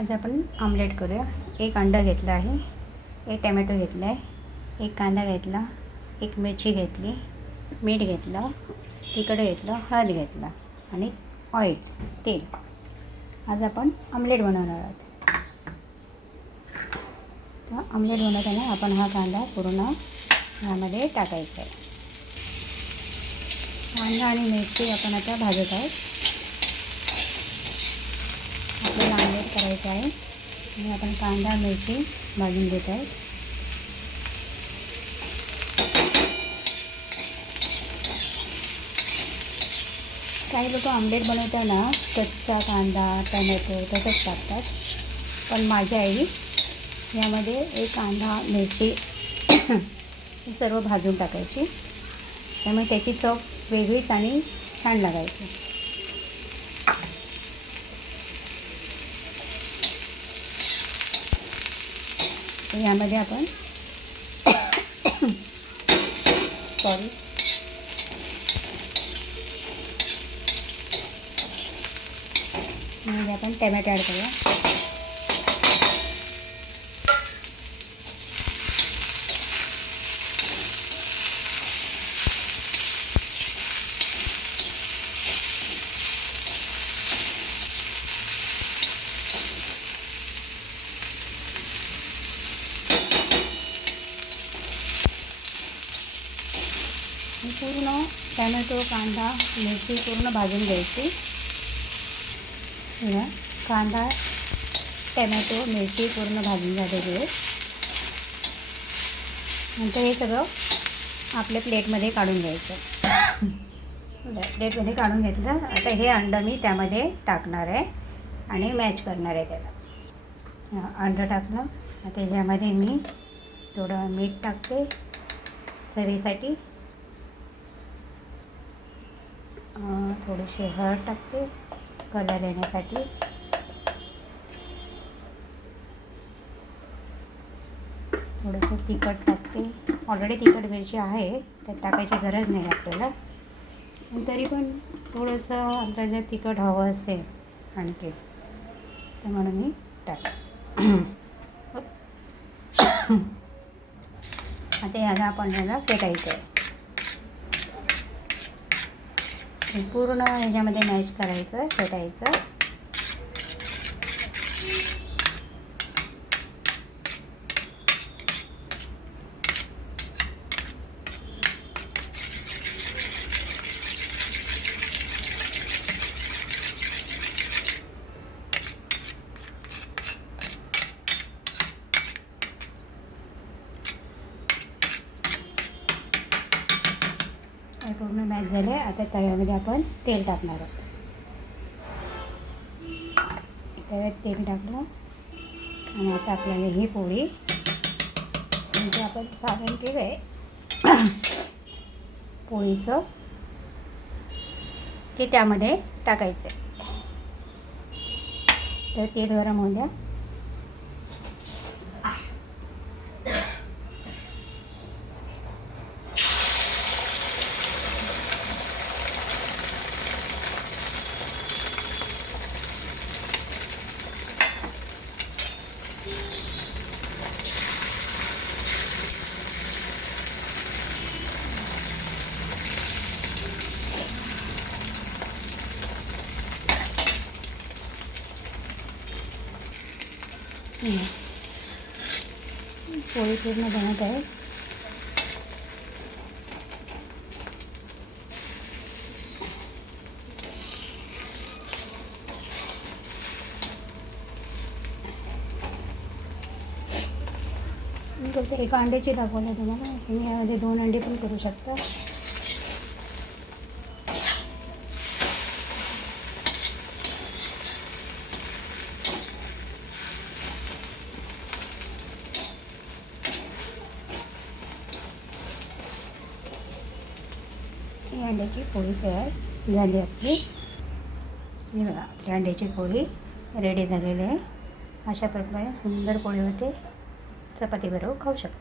आज आपण आमलेट करूया. एक अंडा घेतला आहे एक टॅमॅटो घेतला आहे एक कांदा घेतला एक मिरची घेतली मीठ घेतलं तिखट घेतलं हळद घेतला आणि ऑइल तेल. आज आपण आमलेट बनवणार आहोत. तर आमलेट बनवताना आपण हा कांदा पूर्ण ह्यामध्ये टाकायचा आहे. कांदा आणि मिरची आपण आता भाजत आहोत आपल्याला आमलेट करायचं आहे. आणि आपण कांदा मिरची भाजून घेत आहोत. काही लोक आंबेट बनवताना कच्चा कांदा टमॅटो तसंच टाकतात. पण माझ्या आई यामध्ये एक कांदा मिरची हे सर्व भाजून टाकायची. त्यामुळे त्याची चव वेगळीच आणि छान लागायची. यामध्ये आपण सॉरी यामध्ये आपण टमॅटो ॲड करूया. पूर्ण टॅमॅटो कांदा मिरची पूर्ण भाजून घ्यायची. कांदा टॅमॅटो मिरची पूर्ण भाजून झालेली आहे. नंतर हे सगळं आपल्या प्लेटमध्ये काढून घ्यायचं. प्लेटमध्ये काढून घेतलं. आता हे अंडं मी त्यामध्ये टाकणार आहे आणि मॅच करणार आहे त्याला. अंडं टाकलं. आता त्याच्यामध्ये मी थोडं मीठ टाकते. चवीसाठी थोडीशी हळद टाकते कलर येण्यासाठी. थोडंसं तिखट टाकते. ऑलरेडी तिखट मिरची आहे तर टाकायची गरज नाही आपल्याला. तरी पण थोडंसं आपल्याला जर तिखट हवं असेल आणखी तर म्हणून मी टाक आता ह्याला आपण याला पेटायचं आहे हे पूर्ण ह्याच्यामध्ये मॅश करायचं फेटायचं हे पूर्ण मॅच झालं आहे आता तव्यामध्ये आपण तेल टाकणार आहोत. तव्यात तेल टाकलं. आणि आता आपल्याला ही पोळी म्हणजे आपण सारण केलं आहे पोळीचं ते त्यामध्ये टाकायचं आहे तर तेल गरम होऊ द्या. हं. पोळी पूर्ण बनत आहे मी फक्त एका अंड्याची दाखवलं तुम्हाला तुम्ही यामध्ये दोन अंडे पण करू शकता अंड्याची पोळी तयार झाली आपली. हे बघा आपली अंड्याची पोळी रेडी झालेली आहे. अशा प्रकारे सुंदर पोळी होते. चपाती बरोबर खाऊ शकतो.